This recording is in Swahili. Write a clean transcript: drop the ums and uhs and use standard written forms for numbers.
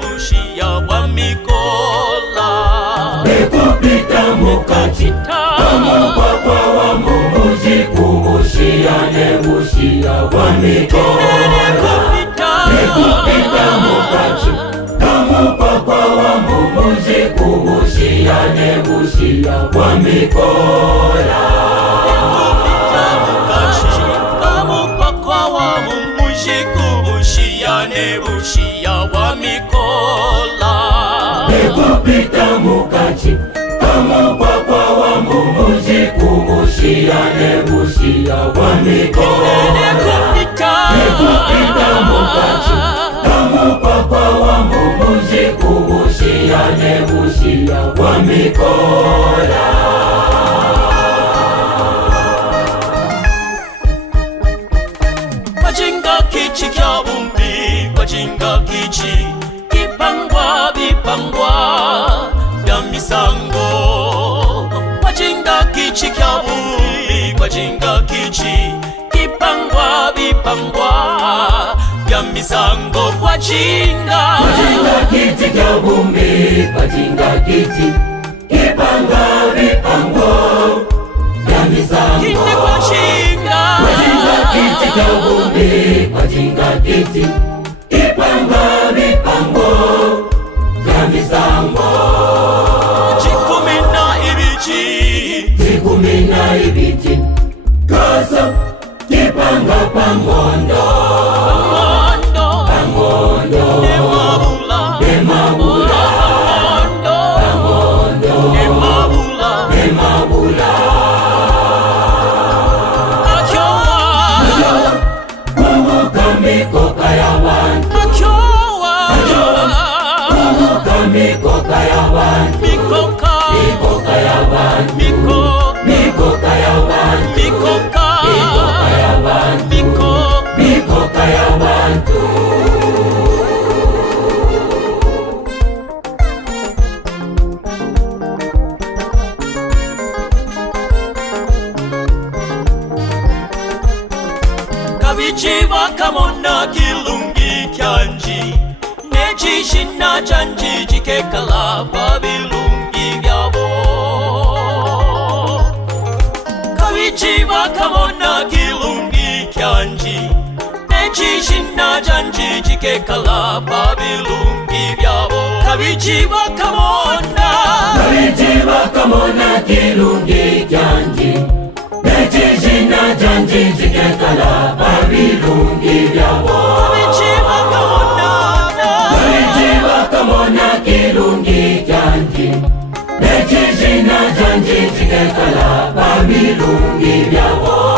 Bushia wa mikola nekupita mukati kamupakwa wa mumuji kubushia nebushia wa mikola nekupita mukati kamupakwa wa mumuji kubushia nebushia wa mikola nebushia wa mikola nekupita mukati kamupakwa wa mumuji kubushia nebushia wa mikola nekupita mukati kamupakwa wa mumuji kubushia nebushia wa mikola Wajinga kichi kya bumbi, wajinga kichi kipangwa bipangwa bya misango. Wajinga kichi kya bumbi, wajinga kichi kipangwa bipangwa bya misango. Wajinga kichi kya bumbi, wajinga kichi kipangwa bipangwa bya misango. Kiti kya bumbi, wajinga kiti kipangwa bipango bya misango. Jikumina ibiti kasa kipanga pangondo pangondo emabula emabula pangondo emabula emabula mikoka ya bantu mikoka ya bantu mikoka ya bantu mikoka ya bantu mikoka ya bantu Kabichi wakamona kilungi kyanji nechishina chanji chikekala babilungi byabo. Kabichi wakamona kilungi kyanji nechishina chanji chikekala babilungi byabo. Kabichi wakamona kilungi kyanji nechishina chanji chikekala babilungi byabo. Wakamona kilungi kyanji nechishina chanji chikekala babilungi byabo.